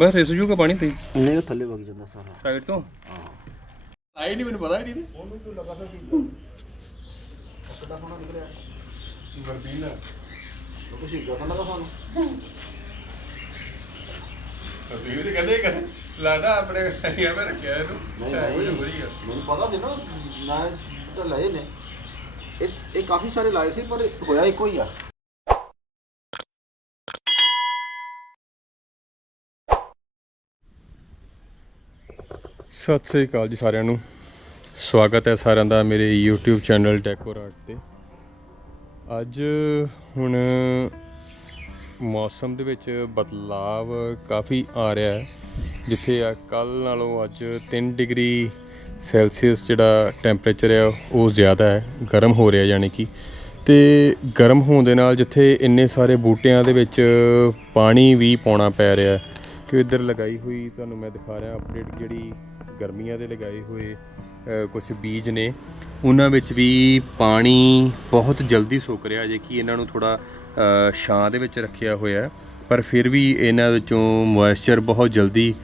ਬਸ ਰਿਸ ਜੂਗਾ ਪਾਣੀ ਤੇ ਨਹੀਂ ਉਹ ਥੱਲੇ ਵਗ ਜਾਂਦਾ ਸਾਰਾ। ਸਾਈਡ ਤੋਂ? ਹਾਂ। ਆਈ ਨਹੀਂ ਮੈਨੂੰ ਪਤਾ ਹੀ ਨਹੀਂ। ਉਹਨੂੰ ਤੂੰ ਲਗਾ ਸਕਦੀ ਕਿੱਡਾ ਸੋਹਣਾ ਨਿਕਲਿਆ। ਵਰਦੀਨ ਉਹ ਤੁਸੀਂ ਗਾਣਾ ਲਗਾ ਸਾਨੂੰ? ਤੁਸੀਂ ਵੀ ਕਹਿੰਦੇ ਕਰ ਲਾਦਾ ਆਪਣੇ ਸਾਈਆ ਮੈਂ ਰੱਖਿਆ ਇਹਨੂੰ। ਨਹੀਂ ਨਹੀਂ। ਮੈਨੂੰ ਪਤਾ ਸੀ ਨਾ ਮੈਂ ਤਾਂ ਲਏ ਨੇ। ਇਹ ਇਹ ਕਾਫੀ ਸਾਰੇ ਲਾਏ ਸੀ ਪਰ ਹੋਇਆ ਇੱਕੋ ਹੀ ਆ। ਸਤਿ ਸ੍ਰੀ ਅਕਾਲ ਜੀ ਸਾਰਿਆਂ ਨੂੰ। ਸਵਾਗਤ ਹੈ ਸਾਰਿਆਂ ਦਾ ਮੇਰੇ YouTube ਚੈਨਲ ਡੈਕੋਰ ਆਰਟ ਤੇ। ਅੱਜ ਹੁਣ ਮੌਸਮ ਦੇ ਵਿੱਚ ਬਦਲਾਵ ਕਾਫੀ ਆ ਰਿਹਾ ਹੈ, ਜਿੱਥੇ ਆ ਕੱਲ ਨਾਲੋਂ ਅੱਜ 3 ਡਿਗਰੀ ਸੈਲਸੀਅਸ ਜਿਹੜਾ ਟੈਂਪਰੇਚਰ ਹੈ ਉਹ ਜ਼ਿਆਦਾ ਹੈ, ਗਰਮ ਹੋ ਰਿਹਾ ਯਾਨੀ ਕਿ। ਤੇ ਗਰਮ ਹੋਣ ਦੇ ਨਾਲ ਜਿੱਥੇ ਇੰਨੇ ਸਾਰੇ ਬੂਟਿਆਂ ਦੇ ਵਿੱਚ ਪਾਣੀ ਵੀ ਪਾਉਣਾ ਪੈ ਰਿਹਾ ਕਿ ਇੱਧਰ ਲਗਾਈ ਹੋਈ ਤੁਹਾਨੂੰ ਮੈਂ ਦਿਖਾ ਰਿਹਾ ਅਪਡੇਟ ਜਿਹੜੀ ਗਰਮੀਆਂ ਦੇ ਲਗਾਏ ਹੋਏ ਕੁਝ ਬੀਜ ਨੇ। ਉਹਨਾਂ ਵਿੱਚ ਵੀ ਪਾਣੀ ਬਹੁਤ ਜਲਦੀ ਸੁੱਕ ਰਿਹਾ ਜੇ ਕਿ ਇਹਨਾਂ ਨੂੰ ਥੋੜਾ ਛਾਂ ਦੇ ਵਿੱਚ ਰੱਖਿਆ ਹੋਇਆ ਪਰ ਫਿਰ ਵੀ ਇਹਨਾਂ ਵਿੱਚੋਂ ਮੋਇਸਚਰ ਬਹੁਤ ਜਲਦੀ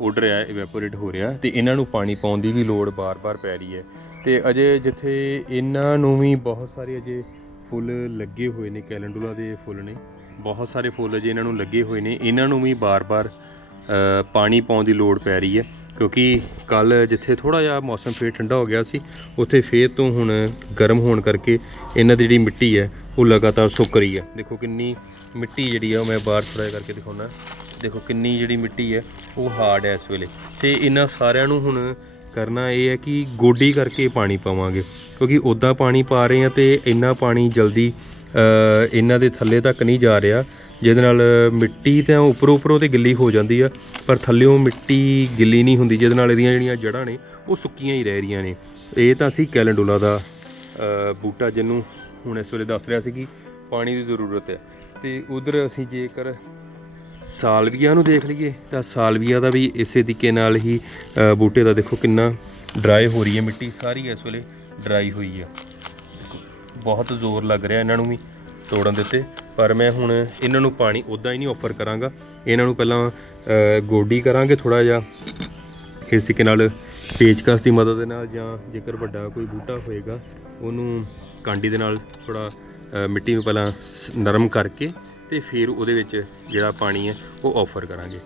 ਉੱਡ ਰਿਹਾ ਹੈ ਇਵੈਪੋਰੇਟ ਹੋ ਰਿਹਾ ਤੇ ਇਹਨਾਂ ਨੂੰ ਪਾਣੀ ਪਾਉਣ ਦੀ ਵੀ ਲੋੜ ਬਾਰ-ਬਾਰ ਪੈ ਰਹੀ ਹੈ। ਤੇ ਅਜੇ ਜਿੱਥੇ ਇਹਨਾਂ ਨੂੰ ਵੀ ਬਹੁਤ ਸਾਰੇ ਅਜੇ ਫੁੱਲ ਲੱਗੇ ਹੋਏ ਨੇ, ਕੈਲੰਡੂਲਾ ਦੇ ਫੁੱਲ ਨੇ, ਬਹੁਤ ਸਾਰੇ ਫੁੱਲ ਅਜੇ ਇਹਨਾਂ ਨੂੰ ਲੱਗੇ ਹੋਏ ਨੇ, ਇਹਨਾਂ ਨੂੰ ਵੀ ਬਾਰ-ਬਾਰ ਪਾਣੀ ਪਾਉਣ ਦੀ ਲੋੜ ਪੈ ਰਹੀ ਹੈ। ਕਿਉਂਕਿ ਕੱਲ ਜਿੱਥੇ ਥੋੜਾ ਜਿਹਾ ਮੌਸਮ ਫੇਰ ਠੰਡਾ ਹੋ ਗਿਆ ਸੀ, ਉੱਥੇ ਫੇਰ ਤੋਂ ਹੁਣ ਗਰਮ ਹੋਣ ਕਰਕੇ ਇਹਨਾਂ ਦੀ ਜਿਹੜੀ ਮਿੱਟੀ ਹੈ, ਉਹ ਲਗਾਤਾਰ ਸੁੱਕ ਰਹੀ ਹੈ। ਦੇਖੋ ਕਿੰਨੀ ਮਿੱਟੀ ਜਿਹੜੀ ਆ, ਉਹ ਮੈਂ ਬਾਹਰ ਥੋੜਾ ਜਿਹਾ ਕਰਕੇ ਦਿਖਾਉਣਾ ਦੇਖੋ ਕਿੰਨੀ ਜਿਹੜੀ ਮਿੱਟੀ ਹੈ, ਉਹ ਹਾਰਡ ਹੈ ਇਸ ਵੇਲੇ। ਤੇ ਇਹਨਾਂ ਸਾਰਿਆਂ ਨੂੰ ਹੁਣ ਕਰਨਾ ਇਹ ਹੈ ਕਿ ਗੋਡੀ ਕਰਕੇ ਪਾਣੀ ਪਾਵਾਂਗੇ। ਕਿਉਂਕਿ ਉਦਾਂ ਪਾਣੀ ਪਾ ਰਹੇ ਆ ਤੇ ਇੰਨਾ ਪਾਣੀ ਜਲਦੀ ਇਹਨਾਂ ਦੇ ਥੱਲੇ ਤੱਕ ਨਹੀਂ ਜਾ ਰਿਹਾ। ਜਿਹਦੇ ਨਾਲ ਮਿੱਟੀ ਤਾਂ ਉੱਪਰੋਂ ਉੱਪਰੋਂ ਤੇ ਗਿੱਲੀ ਹੋ ਜਾਂਦੀ ਆ ਪਰ ਥੱਲਿਓਂ ਮਿੱਟੀ ਗਿੱਲੀ ਨਹੀਂ ਹੁੰਦੀ ਜਿਹਦੇ ਨਾਲ ਇਹਦੀਆਂ ਜਿਹੜੀਆਂ ਜੜ੍ਹਾਂ ਨੇ ਉਹ ਸੁੱਕੀਆਂ ਹੀ ਰਹਿ ਰਹੀਆਂ ਨੇ। ਇਹ ਤਾਂ ਸੀ ਕੈਲੰਡੂਲਾ ਦਾ ਬੂਟਾ ਜਿਹਨੂੰ ਹੁਣ ਇਸ ਵੇਲੇ ਦੱਸ ਰਿਹਾ ਸੀ ਕਿ ਪਾਣੀ ਦੀ ਜ਼ਰੂਰਤ ਹੈ। ਤੇ ਉਧਰ ਅਸੀਂ ਜੇਕਰ ਸਾਲਵੀਆ ਨੂੰ ਦੇਖ ਲਈਏ ਤਾਂ ਸਾਲਵੀਆ ਦਾ ਵੀ ਇਸੇ ਤਰੀਕੇ ਨਾਲ ਹੀ ਬੂਟੇ ਦਾ ਦੇਖੋ ਕਿੰਨਾ ਡਰਾਈ ਹੋ ਰਹੀ ਹੈ ਮਿੱਟੀ ਸਾਰੀ ਇਸ ਵੇਲੇ ਡਰਾਈ ਹੋਈ ਹੈ। ਦੇਖੋ, ਬਹੁਤ ਜ਼ੋਰ ਲੱਗ ਰਿਹਾ ਇਹਨਾਂ ਨੂੰ ਵੀ। ਤੋੜਨ ਦਿੱਤੇ। ਪਰ ਮੈਂ ਹੁਣ ਇਹਨਾਂ ਨੂੰ ਪਾਣੀ ਉਦਾਂ ਹੀ ਨਹੀਂ ਆਫਰ ਕਰਾਂਗਾ। ਇਹਨਾਂ ਨੂੰ ਪਹਿਲਾਂ ਗੋਡੀ ਕਰਾਂਗੇ ਥੋੜਾ ਜਿਹਾ। ਇਸ ਤਰੀਕੇ ਨਾਲ ਪੇਚਕਸ ਦੀ ਮਦਦ ਦੇ ਨਾਲ ਜਾਂ ਜੇਕਰ ਵੱਡਾ ਕੋਈ ਬੂਟਾ ਹੋਏਗਾ, ਉਹਨੂੰ ਕਾਂਡੀ ਦੇ ਨਾਲ ਥੋੜਾ ਮਿੱਟੀ ਨੂੰ ਪਹਿਲਾਂ ਸ- ਨਰਮ ਕਰਕੇ ਤੇ ਫਿਰ ਉਹਦੇ ਵਿੱਚ ਜਿਹੜਾ ਪਾਣੀ ਹੈ, ਉਹ ਆਫਰ ਕਰਾਂਗੇ।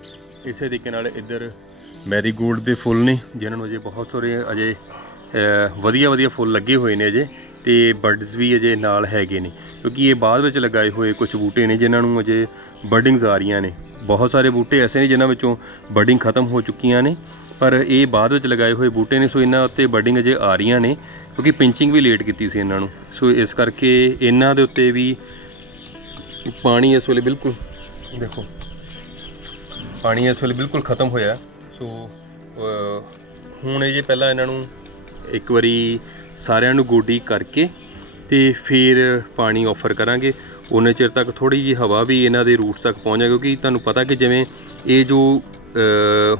ਇਸੇ ਤਰੀਕੇ ਨਾਲ ਇੱਧਰ ਮੈਰੀਗੋਲਡ ਦੇ ਫੁੱਲ ਨੇ, ਜਿਨ੍ਹਾਂ ਨੂੰ ਅਜੇ ਬਹੁਤ ਸਾਰੇ, ਅਜੇ ਵਧੀਆ ਵਧੀਆ ਫੁੱਲ ਲੱਗੇ ਹੋਏ ਨੇ ਅਜੇ। ਤੇ ਬਰਡਸ ਵੀ ਅਜੇ ਨਾਲ ਹੈਗੇ ਨੇ, ਕਿਉਂਕਿ ਇਹ ਬਾਅਦ ਵਿੱਚ ਲਗਾਏ ਹੋਏ ਕੁਝ ਬੂਟੇ ਨੇ ਜਿਨ੍ਹਾਂ ਨੂੰ ਅਜੇ ਬਰਡਿੰਗਸ ਆ ਰਹੀਆਂ ਨੇ। ਬਹੁਤ ਸਾਰੇ ਬੂਟੇ ਐਸੇ ਨੇ ਜਿਨ੍ਹਾਂ ਵਿੱਚੋਂ ਬਰਡਿੰਗ ਖਤਮ ਹੋ ਚੁੱਕੀਆਂ ਨੇ, ਪਰ ਇਹ ਬਾਅਦ ਵਿੱਚ ਲਗਾਏ ਹੋਏ ਬੂਟੇ ਨੇ, ਸੋ ਇਹਨਾਂ ਉੱਤੇ ਬਰਡਿੰਗ ਅਜੇ ਆ ਰਹੀਆਂ ਨੇ, ਕਿਉਂਕਿ ਪਿੰਚਿੰਗ ਵੀ ਲੇਟ ਕੀਤੀ ਸੀ ਇਹਨਾਂ ਨੂੰ। ਸੋ ਇਸ ਕਰਕੇ ਇਹਨਾਂ ਦੇ ਉੱਤੇ ਵੀ ਪਾਣੀ ਇਸ ਵੇਲੇ ਬਿਲਕੁਲ, ਦੇਖੋ, ਪਾਣੀ ਇਸ ਵੇਲੇ ਬਿਲਕੁਲ ਖਤਮ ਹੋਇਆ। ਸੋ ਹੁਣ ਇਹ ਜੇ ਪਹਿਲਾਂ ਇਹਨਾਂ ਨੂੰ ਇੱਕ ਵਾਰੀ ਸਾਰਿਆਂ ਨੂੰ ਗੋਡੀ ਕਰਕੇ ਤੇ ਫਿਰ ਪਾਣੀ ਆਫਰ ਕਰਾਂਗੇ। ਉਹਨੇ ਚਿਰ ਤੱਕ ਥੋੜੀ ਜਿਹੀ ਹਵਾ ਵੀ ਇਹਨਾਂ ਦੇ ਰੂਟਸ ਤੱਕ ਪਹੁੰਚ ਜਾ ਕਿਉਂਕਿ ਤੁਹਾਨੂੰ ਪਤਾ ਕਿ ਜਿਵੇਂ ਇਹ ਜੋ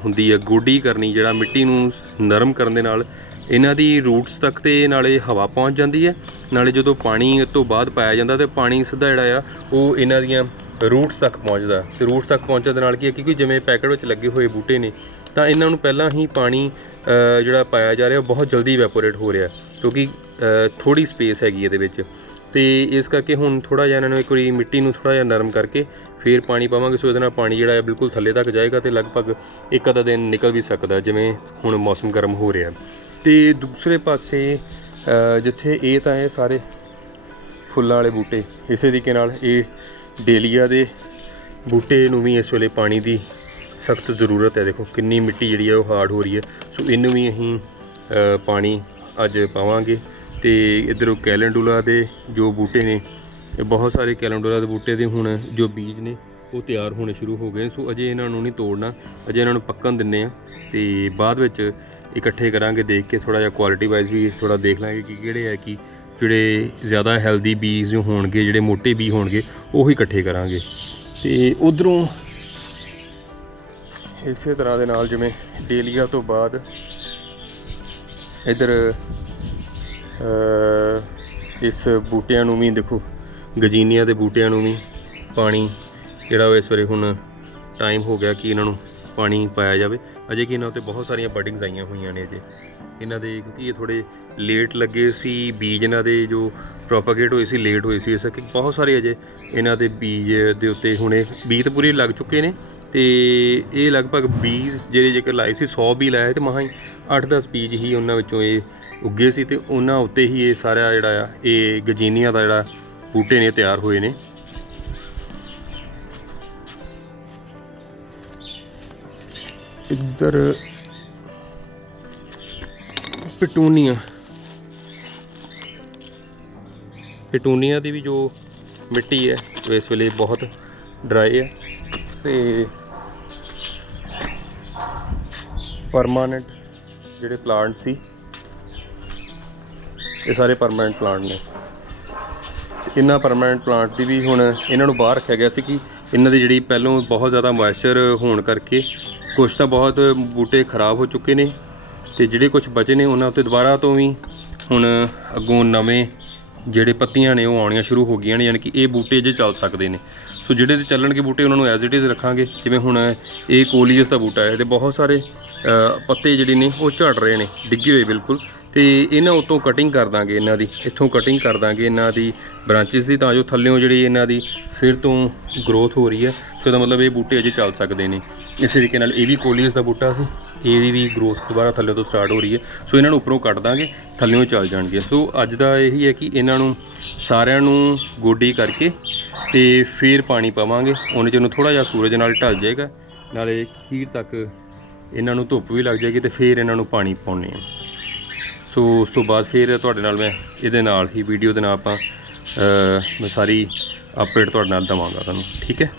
ਹੁੰਦੀ ਹੈ ਗੋਡੀ ਕਰਨੀ, ਜਿਹੜਾ ਮਿੱਟੀ ਨੂੰ ਨਰਮ ਕਰਨ ਦੇ ਨਾਲ ਇਹਨਾਂ ਦੀ ਰੂਟਸ ਤੱਕ ਤੇ ਨਾਲੇ ਹਵਾ ਪਹੁੰਚ ਜਾਂਦੀ ਹੈ। ਨਾਲੇ ਜਦੋਂ ਪਾਣੀ ਤੋਂ ਬਾਅਦ ਪਾਇਆ ਜਾਂਦਾ ਤੇ ਪਾਣੀ ਸਿੱਧਾ ਜਿਹੜਾ ਆ, ਉਹ ਇਹਨਾਂ ਦੀਆਂ ਰੂਟਸ ਤੱਕ ਪਹੁੰਚਦਾ। ਤੇ ਰੂਟਸ ਤੱਕ ਪਹੁੰਚਣ ਦੇ ਨਾਲ ਕੀ ਹੈ ਕਿਉਂਕਿ ਜਿਵੇਂ ਪੈਕਟ ਵਿੱਚ ਲੱਗੇ ਹੋਏ ਬੂਟੇ ਨੇ, ਤਾਂ ਇਹਨਾਂ ਨੂੰ ਪਹਿਲਾਂ ਹੀ ਪਾਣੀ ਜਿਹੜਾ ਪਾਇਆ ਜਾ ਰਿਹਾ, ਉਹ ਬਹੁਤ ਜਲਦੀ ਇਵੈਪੋਰੇਟ ਹੋ ਰਿਹਾ। ਕਿਉਂਕਿ ਥੋੜੀ ਸਪੇਸ ਹੈਗੀ ਇਹਦੇ ਵਿੱਚ। ਤੇ ਇਸ ਕਰਕੇ ਹੁਣ ਥੋੜਾ ਜਿਹਾ ਇਹਨਾਂ ਨੂੰ ਇੱਕ ਵਾਰੀ ਮਿੱਟੀ ਨੂੰ ਥੋੜਾ ਜਿਹਾ ਨਰਮ ਕਰਕੇ ਫਿਰ ਪਾਣੀ ਪਾਵਾਂਗੇ। ਸੋ ਇਹਦੇ ਨਾਲ ਪਾਣੀ ਜਿਹੜਾ ਹੈ ਬਿਲਕੁਲ ਥੱਲੇ ਤੱਕ ਜਾਏਗਾ ਤੇ ਲਗਭਗ ਇੱਕ ਅੱਧਾ ਦਿਨ ਨਿਕਲ ਵੀ ਸਕਦਾ, ਜਿਵੇਂ ਹੁਣ ਮੌਸਮ ਗਰਮ ਹੋ ਰਿਹਾ। ਤੇ ਦੂਸਰੇ ਪਾਸੇ ਜਿੱਥੇ ਇਹ ਤਾਂ ਇਹ ਸਾਰੇ ਫੁੱਲਾਂ ਵਾਲੇ ਬੂਟੇ, ਇਸੇ ਤਰੀਕੇ ਨਾਲ ਇਹ ਡੇਲੀਆ ਦੇ ਬੂਟੇ ਨੂੰ ਵੀ ਇਸ ਵੇਲੇ ਪਾਣੀ ਦੀ ਸਖਤ ਜ਼ਰੂਰਤ ਹੈ। ਦੇਖੋ, ਕਿੰਨੀ ਮਿੱਟੀ ਜਿਹੜੀ ਹੈ ਉਹ ਹਾਰਡ ਹੋ ਰਹੀ ਹੈ। ਸੋ ਇਹਨੂੰ ਵੀ ਅਸੀਂ ਪਾਣੀ ਅੱਜ ਪਾਵਾਂਗੇ ਤੇ ਇਧਰੋਂ ਕੈਲੰਡੂਲਾ ਦੇ ਜੋ ਬੂਟੇ ਨੇ, ਇਹ ਬਹੁਤ ਸਾਰੇ ਕੈਲੰਡੂਲਾ ਦੇ ਬੂਟੇ ਦੇ ਹੁਣ ਜੋ ਬੀਜ ਨੇ, ਉਹ ਤਿਆਰ ਹੋਣੇ ਸ਼ੁਰੂ ਹੋ ਗਏ ਸੋ ਅਜੇ ਇਹਨਾਂ ਨੂੰ ਨਹੀਂ ਤੋੜਨਾ, ਅਜੇ ਇਹਨਾਂ ਨੂੰ ਪੱਕਣ ਦਿੰਨੇ ਆ ਤੇ ਬਾਅਦ ਵਿੱਚ ਇਕੱਠੇ ਕਰਾਂਗੇ ਦੇਖ ਕੇ ਥੋੜਾ ਜਿਹਾ ਕੁਆਲਿਟੀ ਵਾਈਜ਼ ਵੀ ਥੋੜਾ ਦੇਖ ਲਾਂਗੇ ਕਿ ਕਿਹੜੇ ਹੈ ਕਿ ਜਿਹੜੇ ਜ਼ਿਆਦਾ ਹੈਲਦੀ ਬੀਜ ਹੋਣਗੇ, ਜਿਹੜੇ ਮੋٹے ਬੀ ਹੋਣਗੇ, ਉਹ ਹੀ ਇਕੱਠੇ ਕਰਾਂਗੇ। ਤੇ ਉਧਰੋਂ ਇਸੇ ਤਰ੍ਹਾਂ ਦੇ ਨਾਲ ਜਿਵੇਂ ਡੇਲੀਆ ਤੋਂ ਬਾਅਦ ਇਧਰ ਇਸ ਬੂਟਿਆਂ ਨੂੰ ਵੀ ਦੇਖੋ, ਗਜੀਨੀਆਂ ਦੇ ਬੂਟਿਆਂ ਨੂੰ ਵੀ ਪਾਣੀ, ਜਿਹੜਾ ਉਹ ਇਸ ਵੇਲੇ ਹੁਣ ਟਾਈਮ ਹੋ ਗਿਆ ਕਿ ਇਹਨਾਂ ਨੂੰ ਪਾਣੀ ਪਾਇਆ ਜਾਵੇ। ਅਜੇ ਕਿ ਇਹਨਾਂ ਉੱਤੇ ਬਹੁਤ ਸਾਰੀਆਂ ਬਡਿੰਗਸ ਆਈਆਂ ਹੋਈਆਂ ਨੇ ਅਜੇ। ਇਹਨਾਂ ਦੇ ਕਿਉਂਕਿ ਇਹ ਥੋੜੇ ਲੇਟ ਲੱਗੇ ਸੀ, ਬੀਜ ਇਹਨਾਂ ਦੇ ਜੋ ਪ੍ਰੋਪਾਗੇਟ ਹੋਏ ਸੀ ਲੇਟ ਹੋਏ ਸੀ, ਇਸ ਕਰਕੇ ਬਹੁਤ ਸਾਰੇ ਅਜੇ ਇਹਨਾਂ ਦੇ ਬੀਜ ਦੇ ਉੱਤੇ ਹੁਣੇ ਬੀਜ ਤਾਂ ਪੂਰੇ ਲੱਗ ਚੁੱਕੇ ਨੇ। ਤੇ ਇਹ ਲਗਭਗ 20 ਜਿਹੜੇ ਜੇਕਰ ਲਾਏ ਸੀ 100 ਵੀ ਲਾਏ ਤੇ ਮਹਾਂ ਹੀ 8-10 ਬੀਜ ਹੀ ਉਹਨਾਂ ਵਿੱਚੋਂ ਇਹ ਉੱਗੇ ਸੀ ਤੇ ਉਹਨਾਂ ਉੱਤੇ ਹੀ ਇਹ ਸਾਰਾ ਜਿਹੜਾ ਆ, ਇਹ ਗਜੀਨੀਆਂ ਦਾ ਜਿਹੜਾ ਬੂਟੇ ਨੇ ਤਿਆਰ ਹੋਏ ਨੇ। ਇੱਧਰ ਪਟੂਨੀਆ। ਪਟੂਨੀਆ ਦੀ ਵੀ ਜੋ ਮਿੱਟੀ ਹੈ ਉਹ ਇਸ ਵੇਲੇ ਬਹੁਤ ਡਰਾਈ ਹੈ ਤੇ ਪਰਮਾਨੈਂਟ ਜਿਹੜੇ ਪਲਾਂਟ ਸੀ, ਇਹ ਸਾਰੇ ਪਰਮਾਨੈਂਟ ਪਲਾਂਟ ਨੇ। ਤੇ ਇਹਨਾਂ ਪਰਮਾਨੈਂਟ ਪਲਾਂਟ ਦੀ ਵੀ ਹੁਣ ਇਹਨਾਂ ਨੂੰ ਬਾਹਰ ਰੱਖਿਆ ਗਿਆ ਸੀ ਕਿ ਇਹਨਾਂ ਦੀ ਜਿਹੜੀ ਪਹਿਲੋਂ ਬਹੁਤ ਜ਼ਿਆਦਾ ਮੋਇਸਚਰ ਹੋਣ ਕਰਕੇ ਕੁਝ ਤਾਂ ਬਹੁਤ ਬੂਟੇ ਖਰਾਬ ਹੋ ਚੁੱਕੇ ਨੇ ਤੇ ਜਿਹੜੇ ਕੁਝ ਬਚੇ ਨੇ, ਉਹਨਾਂ ਉੱਤੇ ਦੁਬਾਰਾ ਤੋਂ ਵੀ ਹੁਣ ਅੱਗੋਂ ਨਵੇਂ ਜਿਹੜੇ ਪੱਤੀਆਂ ਨੇ ਉਹ ਆਉਣੀਆਂ ਸ਼ੁਰੂ ਹੋ ਗਈਆਂ ਨੇ, ਯਾਨੀ ਕਿ ਇਹ ਬੂਟੇ ਜੇ ਚੱਲ ਸਕਦੇ ਨੇ। ਸੋ ਜਿਹੜੇ ਤੇ ਚੱਲਣਗੇ ਬੂਟੇ, ਉਹਨਾਂ ਨੂੰ ਐਜ਼ ਇਟ ਇਜ਼ ਰੱਖਾਂਗੇ। ਜਿਵੇਂ ਹੁਣ ਇਹ ਕੋਲੀਅਸ ਦਾ ਬੂਟਾ ਹੈ, ਇਹਦੇ ਬਹੁਤ ਸਾਰੇ ਪੱਤੇ ਜਿਹੜੇ ਨੇ ਉਹ ਝੜ ਰਹੇ ਨੇ, ਡਿੱਗੇ ਹੋਏ ਬਿਲਕੁਲ। ਤੇ ਇਹਨਾਂ ਉਤੋਂ ਕਟਿੰਗ ਕਰ ਦਾਂਗੇ ਇਹਨਾਂ ਦੀ, ਇੱਥੋਂ ਕਟਿੰਗ ਕਰ ਦਾਂਗੇ ਇਹਨਾਂ ਦੀ ਬ੍ਰਾਂਚਸ ਦੀ, ਤਾਂ ਜੋ ਥੱਲੇੋਂ ਜਿਹੜੀ ਇਹਨਾਂ ਦੀ ਫਿਰ ਤੋਂ ਗਰੋਥ ਹੋ ਰਹੀ ਹੈ। ਸੋ ਇਹਦਾ ਮਤਲਬ ਇਹ ਬੂਟੇ ਅਜੇ ਚੱਲ ਸਕਦੇ ਨੇ। ਇਸੇ ਤਰੀਕੇ ਨਾਲ ਇਹ ਵੀ ਕੋਲੀਅਸ ਦਾ ਬੂਟਾ ਸੀ ਇਹਦੀ ਵੀ ਗਰੋਥ ਦੁਬਾਰਾ ਥੱਲੇ ਤੋਂ ਸਟਾਰਟ ਹੋ ਰਹੀ ਹੈ। ਸੋ ਇਹਨਾਂ ਨੂੰ ਉੱਪਰੋਂ ਕੱਟ ਦਾਂਗੇ, ਥੱਲੇੋਂ ਚੱਲ ਜਾਣਗੇ। ਸੋ ਅੱਜ ਦਾ ਇਹੀ ਹੈ ਕਿ ਇਹਨਾਂ ਨੂੰ ਸਾਰਿਆਂ ਨੂੰ ਗੋਡੀ ਕਰਕੇ ਤੇ ਫਿਰ ਪਾਣੀ ਪਾਵਾਂਗੇ। ਉਹਨੇ ਜਿਹਨੂੰ ਥੋੜਾ ਜਿਹਾ ਸੂਰਜ ਨਾਲ ਢਲ ਜਾਏਗਾ, ਨਾਲੇ ਖੀਰ ਤੱਕ ਇਹਨਾਂ ਨੂੰ ਧੁੱਪ ਵੀ ਲੱਗ ਜਾਏਗੀ ਤੇ ਫਿਰ ਇਹਨਾਂ ਨੂੰ ਪਾਣੀ ਪਾਉਣੇ ਆ ਸੋ ਉਸ ਤੋਂ ਬਾਅਦ ਫਿਰ ਤੁਹਾਡੇ ਨਾਲ ਮੈਂ ਇਹਦੇ ਨਾਲ ਹੀ ਵੀਡੀਓ ਦੇ ਨਾਲ ਆਪਾਂ ਮੈਂ ਸਾਰੀ ਅਪਡੇਟ ਤੁਹਾਡੇ ਨਾਲ ਦਵਾਂਗਾ ਤੁਹਾਨੂੰ, ਠੀਕ ਹੈ?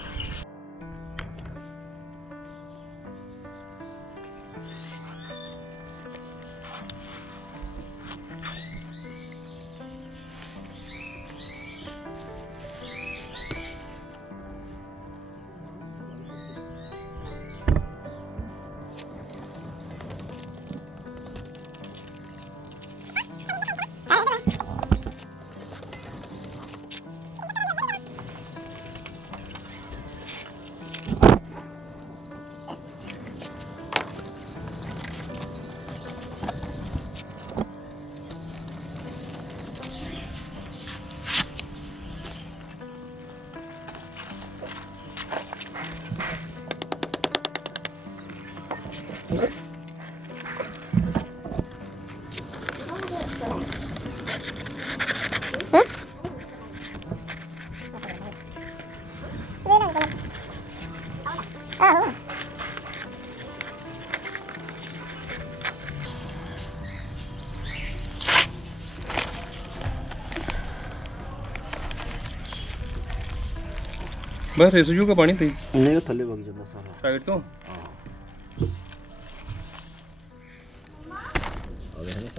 ਬਸ ਰਿਸ ਜੂਗਾ ਪਾਣੀ ਤੇ ਨਹੀਂ ਥੱਲੇ ਵਗ ਜਾਂਦਾ ਸਾਰਾ ਸਾਈਡ ਤੋਂ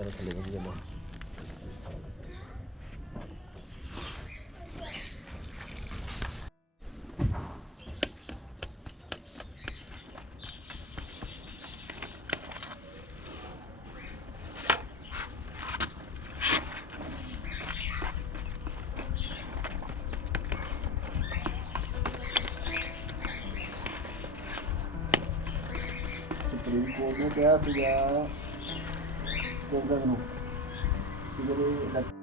ਆ ਗਿਆ ਨਾ ਸਾਰਾ ਥੱਲੇ ਵਗ ਜਾਂਦਾ gözlerini. Sigara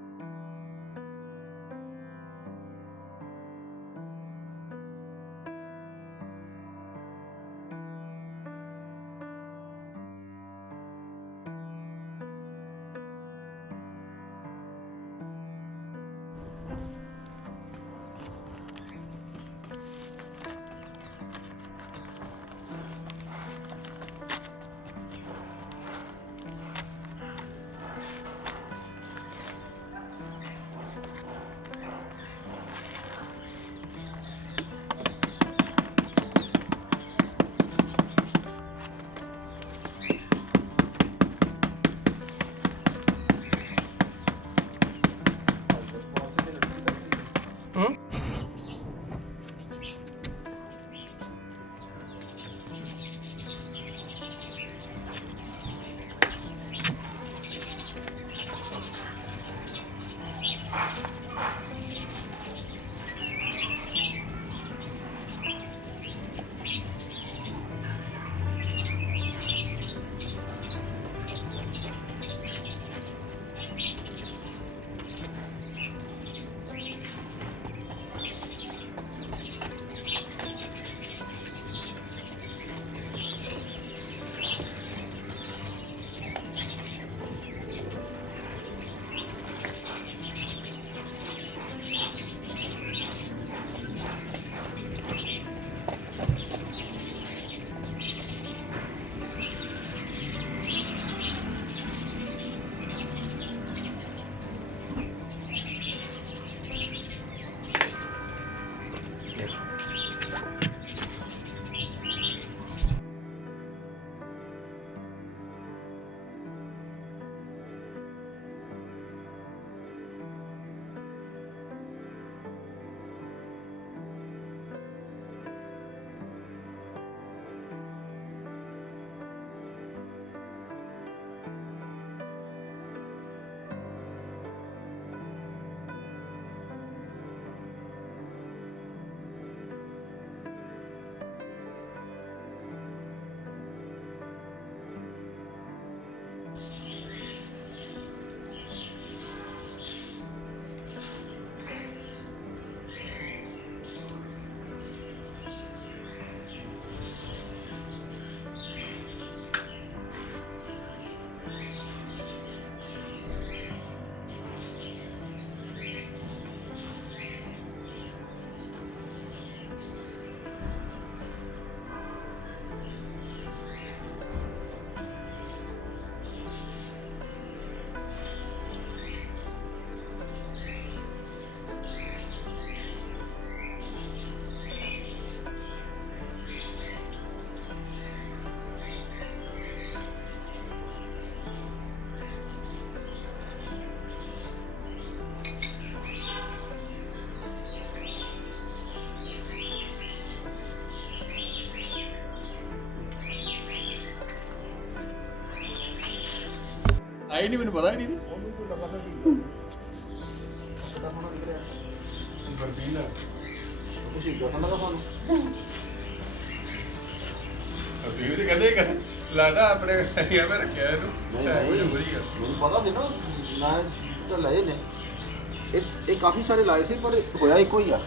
ਹੀ ਨਹੀਂ ਮੈਨੂੰ ਪਤਾ ਹੀ ਨਹੀਂ ਉਹਨੂੰ ਕੋਈ ਲੱਗਾ ਸੀ ਪਤਾ ਨਿਕਲਿਆ ਬਰਬੀਨਾ ਤੁਸੀਂ ਗਤਾ ਲਗਾ ਵੀ ਕਹਿੰਦੇ ਕਿ ਲੱਗਦਾ ਆਪਣੇ ਐਵੇਂ ਰੱਖਿਆ ਇਹਨੂੰ। ਨਹੀਂ ਹੈ ਕੋਈ ਨਹੀਂ ਵਧੀਆ। ਮੈਨੂੰ ਪਤਾ ਸੀ ਨਾ ਮੈਂ ਤਾਂ ਲਏ ਨੇ। ਇਹ ਇਹ ਕਾਫੀ ਸਾਰੇ ਲਾਏ ਸੀ ਪਰ ਹੋਇਆ ਇੱਕੋ ਹੀ ਆ।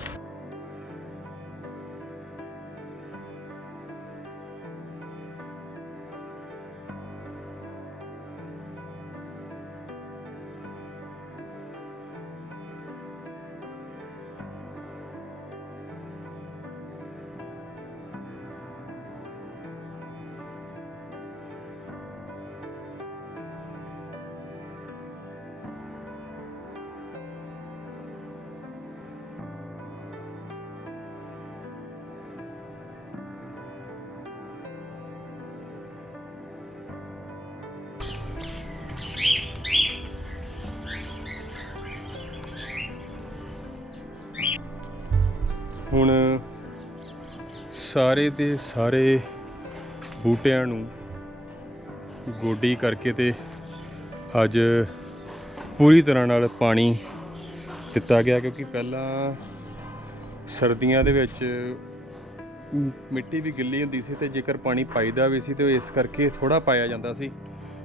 ਸਾਰੇ ਦੇ ਸਾਰੇ ਬੂਟਿਆਂ ਨੂੰ ਗੋਡੀ ਕਰਕੇ ਤੇ ਅੱਜ ਪੂਰੀ ਤਰ੍ਹਾਂ ਨਾਲ ਪਾਣੀ ਦਿੱਤਾ ਗਿਆ ਕਿਉਂਕਿ ਪਹਿਲਾਂ ਸਰਦੀਆਂ ਦੇ ਵਿੱਚ ਮਿੱਟੀ ਵੀ ਗਿੱਲੀ ਹੁੰਦੀ ਸੀ ਤੇ ਜੇਕਰ ਪਾਣੀ ਪਾਈਦਾ ਵੀ ਸੀ ਤੇ ਇਸ ਕਰਕੇ ਥੋੜਾ ਪਾਇਆ ਜਾਂਦਾ ਸੀ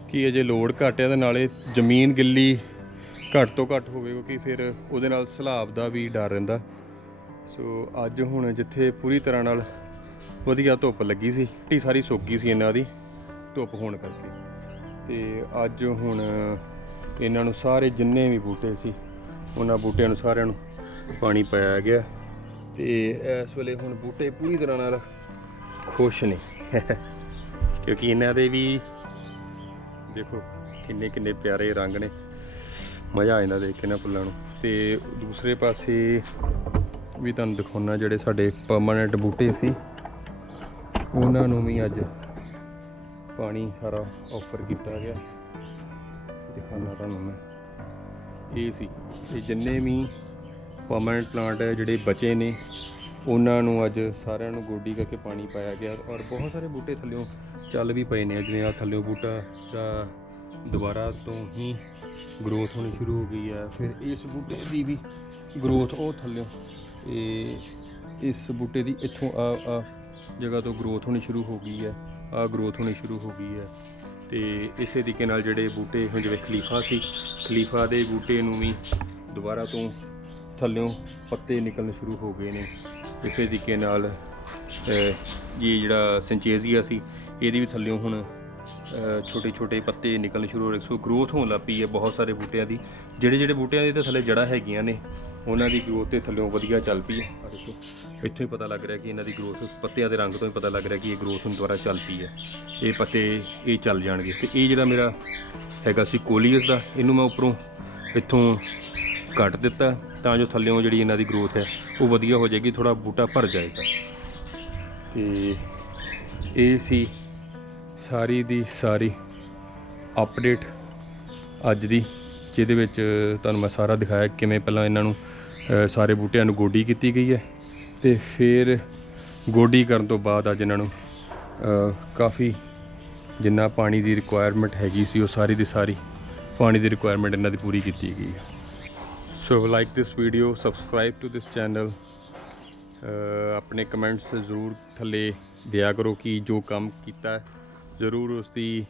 ਕਿ ਅਜੇ ਲੋੜ ਘੱਟ ਹੈ ਤੇ ਨਾਲੇ ਜ਼ਮੀਨ ਗਿੱਲੀ ਘੱਟ ਤੋਂ ਘੱਟ ਹੋਵੇ ਕਿਉਂਕਿ ਫਿਰ ਉਹਦੇ ਨਾਲ ਸਲਾਬ ਦਾ ਵੀ ਡਰ ਰਹਿੰਦਾ। ਸੋ ਅੱਜ ਹੁਣ ਜਿੱਥੇ ਪੂਰੀ ਤਰ੍ਹਾਂ ਨਾਲ ਵਧੀਆ ਧੁੱਪ ਲੱਗੀ ਸੀ, ਟੀ ਸਾਰੀ ਸੁੱਕ ਗਈ ਸੀ ਇਹਨਾਂ ਦੀ, ਧੁੱਪ ਹੋਣ ਕਰਕੇ। ਤੇ ਅੱਜ ਹੁਣ ਇਹਨਾਂ ਨੂੰ ਸਾਰੇ ਜਿੰਨੇ ਵੀ ਬੂਟੇ ਸੀ, ਉਹਨਾਂ ਬੂਟਿਆਂ ਨੂੰ ਸਾਰਿਆਂ ਨੂੰ ਪਾਣੀ ਪਾਇਆ ਗਿਆ। ਤੇ ਇਸ ਵੇਲੇ ਹੁਣ ਬੂਟੇ ਪੂਰੀ ਤਰ੍ਹਾਂ ਨਾਲ ਖੁਸ਼ ਨੇ। ਕਿਉਂਕਿ ਇਹਨਾਂ ਦੇ ਵੀ ਦੇਖੋ, ਕਿੰਨੇ ਕਿੰਨੇ ਪਿਆਰੇ ਰੰਗ ਨੇ। ਮਜ਼ਾ ਆ ਜਾਂਦਾ ਦੇਖ ਕੇ ਨਾ ਫੁੱਲਾਂ ਨੂੰ। ਤੇ ਦੂਸਰੇ ਪਾਸੇ ਵੀ ਤੁਹਾਨੂੰ ਦਿਖਾਉਣਾ ਜਿਹੜੇ ਸਾਡੇ ਪਰਮਾਨੈਂਟ ਬੂਟੇ ਸੀ। ਉਹਨਾਂ ਨੂੰ ਵੀ ਅੱਜ ਪਾਣੀ ਸਾਰਾ ਆਫਰ ਕੀਤਾ ਗਿਆ। ਦਿਖਾਉਣਾ ਤੁਹਾਨੂੰ ਮੈਂ। ਇਹ ਸੀ। ਇਹ ਜਿੰਨੇ ਵੀ ਪਰਮਾਨੈਂਟ ਪਲਾਂਟ ਹੈ ਜਿਹੜੇ ਬਚੇ ਨੇ, ਉਹਨਾਂ ਨੂੰ ਅੱਜ ਸਾਰਿਆਂ ਨੂੰ ਗੋਡੀ ਕਰਕੇ ਪਾਣੀ ਪਾਇਆ ਗਿਆ ਔਰ ਬਹੁਤ ਸਾਰੇ ਬੂਟੇ ਥੱਲਿਓਂ ਚੱਲ ਵੀ ਪਏ ਨੇ। ਜਿਵੇਂ ਆ ਥੱਲਿਓਂ ਬੂਟਾ ਦਾ ਦੁਬਾਰਾ ਤੋਂ ਹੀ ਗਰੋਥ ਹੋਣੀ ਸ਼ੁਰੂ ਹੋ ਗਈ ਹੈ ਫਿਰ ਇਸ ਬੂਟੇ ਦੀ ਵੀ ਗਰੋਥ ਉਹ ਥੱਲਿਓਂ। ਇਹ ਇਸ ਬੂਟੇ ਦੀ ਇੱਥੋਂ ਆ ਆ ਜਗ੍ਹਾ ਤੋਂ ਗਰੋਥ ਹੋਣੀ ਸ਼ੁਰੂ ਹੋ ਗਈ ਹੈ ਆ ਗਰੋਥ ਹੋਣੀ ਸ਼ੁਰੂ ਹੋ ਗਈ ਹੈ। ਤੇ ਇਸੇ ਤਰੀਕੇ ਨਾਲ ਜਿਹੜੇ ਬੂਟੇ ਹੁਣ ਜਿਵੇਂ ਖਲੀਫਾ ਸੀ ਖਲੀਫਾ ਦੇ ਬੂਟੇ ਨੂੰ ਵੀ ਦੁਬਾਰਾ ਤੋਂ ਥੱਲਿਓਂ ਪੱਤੇ ਨਿਕਲਣੇ ਸ਼ੁਰੂ ਹੋ ਗਏ ਨੇ। ਇਸੇ ਤਰੀਕੇ ਨਾਲ ਅਹ, ਇਹ ਜਿਹੜਾ ਸਿੰਚੇਜ਼ੀਆ ਸੀ ਇਹਦੀ ਵੀ ਥੱਲਿਓਂ ਹੁਣ ਛੋਟੇ ਛੋਟੇ ਪੱਤੇ ਨਿਕਲਣੇ ਸ਼ੁਰੂ ਹੋ ਰਹੇ ਸੋ ਗਰੋਥ ਹੋਣ ਲੱਗ ਪਈ ਹੈ ਬਹੁਤ ਸਾਰੇ ਬੂਟਿਆਂ ਦੀ। ਜਿਹੜੇ ਜਿਹੜੇ ਬੂਟਿਆਂ ਦੇ ਤਾਂ ਥੱਲੇ ਜੜ੍ਹਾਂ ਹੈਗੀਆਂ ਨੇ ਉਹਨਾਂ ਦੀ ਗਰੋਥ ਤੇ ਥੱਲਿਓਂ ਵਧੀਆ ਚੱਲ ਪਈ ਹੈ। ਆ ਦੇਖੋ, ਇੱਥੋਂ ਹੀ ਪਤਾ ਲੱਗ ਰਿਹਾ ਕਿ ਇਹਨਾਂ ਦੀ ਗਰੋਥ ਪੱਤਿਆਂ ਦੇ ਰੰਗ ਤੋਂ ਹੀ ਪਤਾ ਲੱਗ ਰਿਹਾ ਕਿ ਇਹ ਗਰੋਥ ਹੁਣ ਦੁਬਾਰਾ ਚੱਲ ਪਈ ਹੈ। ਇਹ ਪੱਤੇ ਇਹ ਚੱਲ ਜਾਣਗੇ। ਤੇ ਇਹ ਜਿਹੜਾ ਮੇਰਾ ਹੈਗਾ ਸੀ ਕੋਲੀਅਸ ਦਾ, ਇਹਨੂੰ ਮੈਂ ਉੱਪਰੋਂ ਇੱਥੋਂ ਕੱਟ ਦਿੱਤਾ, ਤਾਂ ਜੋ ਥੱਲਿਓਂ ਜਿਹੜੀ ਇਹਨਾਂ ਦੀ ਗਰੋਥ ਹੈ, ਉਹ ਵਧੀਆ ਹੋ ਜਾਏਗੀ ਥੋੜਾ ਬੂਟਾ ਭਰ ਜਾਏਗਾ। ਤੇ ਇਹ ਸੀ ਸਾਰੀ ਦੀ ਸਾਰੀ ਅਪਡੇਟ ਅੱਜ ਦੀ, ਜਿਹਦੇ ਵਿੱਚ ਤੁਹਾਨੂੰ ਮੈਂ ਸਾਰਾ ਦਿਖਾਇਆ ਕਿਵੇਂ ਪਹਿਲਾਂ ਇਹਨਾਂ ਨੂੰ ਸਾਰੇ ਬੂਟਿਆਂ ਨੂੰ ਗੋਡੀ ਕੀਤੀ ਗਈ ਹੈ ਤੇ ਫਿਰ ਗੋਡੀ ਕਰਨ ਤੋਂ ਬਾਅਦ ਅੱਜ ਇਹਨਾਂ ਨੂੰ ਕਾਫੀ ਜਿੰਨਾ ਪਾਣੀ ਦੀ ਰਿਕੁਆਇਰਮੈਂਟ ਹੈਗੀ ਸੀ, ਉਹ ਸਾਰੀ ਦੀ ਸਾਰੀ ਪਾਣੀ ਦੀ ਰਿਕੁਆਇਰਮੈਂਟ ਇਹਨਾਂ ਦੀ ਪੂਰੀ ਕੀਤੀ ਗਈ ਹੈ। So like this video subscribe to this channel ਆਪਣੇ ਕਮੈਂਟਸ ਜ਼ਰੂਰ ਥੱਲੇ ਦਿਆ ਕਰੋ ਕਿ ਜੋ ਕੰਮ ਕੀਤਾ ਜ਼ਰੂਰ ਉਸ ਦੀ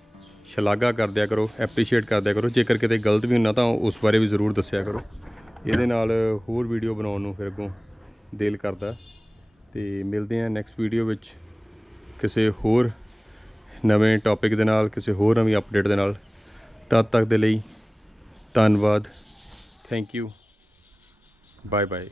ਸ਼ਲਾਘਾ ਕਰਦਿਆ ਕਰੋ ਐਪਰੀਸ਼ੀਏਟ ਕਰਦਿਆ ਕਰੋ। ਜੇਕਰ ਕਿਤੇ ਗਲਤ ਵੀ ਹੁੰਦਾ ਤਾਂ ਉਸ ਬਾਰੇ ਵੀ ਜ਼ਰੂਰ ਦੱਸਿਆ ਕਰੋ। ਇਹਦੇ ਨਾਲ ਹੋਰ ਵੀਡੀਓ ਬਣਾਉਣ ਨੂੰ ਫਿਰ ਅੱਗੋਂ ਦਿਲ ਕਰਦਾ ਤੇ ਮਿਲਦੇ ਹਾਂ ਨੈਕਸਟ ਵੀਡੀਓ ਵਿੱਚ ਕਿਸੇ ਹੋਰ ਨਵੇਂ ਟੌਪਿਕ ਦੇ ਨਾਲ, ਕਿਸੇ ਹੋਰ ਨਵੀਂ ਅਪਡੇਟ ਦੇ ਨਾਲ। ਤਦ ਤੱਕ ਦੇ ਲਈ ਧੰਨਵਾਦ। Thank you bye bye